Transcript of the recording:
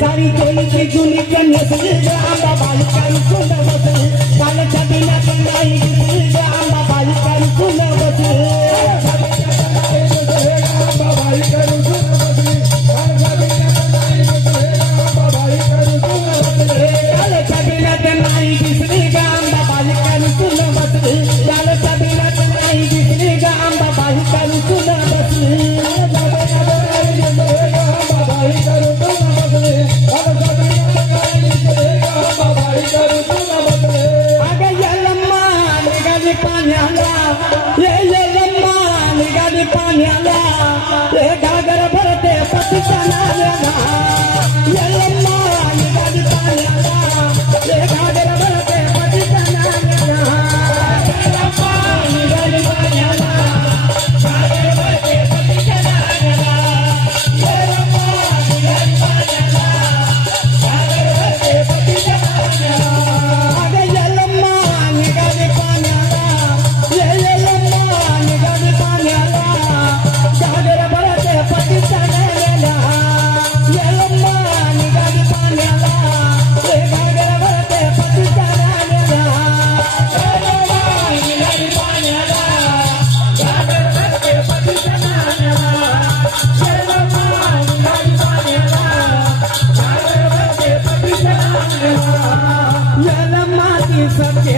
सारी चोली की जुनी नसली आंबा बाई कान बसली कालच्या बिना नाही आंबा बाई कान बसली आंबा बाई कान बसली कालच्या बिना नाही दिसली आंबा बाई कान बसली कालच्या बिना नाही दिसली आंबा बाई कान बसली पाण्याला हे घागर भरते पतीच्या नाल्याला यल्लम्मा निघाली पाण्याला हे घागर भरते पतीच्या नाल्याला यल्लम्मा निघाली पाण्याला घागर भरते पतीच्या नाल्याला यल्लम्मा निघाली पाण्याला घागर भरते पतीच्या नाल्याला अगं यल्लम्मा निघाली पाण्याला यल्लम्मा निघाली पाण्याला घागर भरते पतीच्या नाल्याला यल्लम्मा निघाली पाण्याला हे घागर भरते पतीच्या नाल्याला यल्लम्मा निघाली पाण्याला घागर भरते पतीच्या नाल्याला यल्लम्मा निघाली पाण्याला घागर भरते पतीच्या नाल्याला यल्लम्मा ती सत्य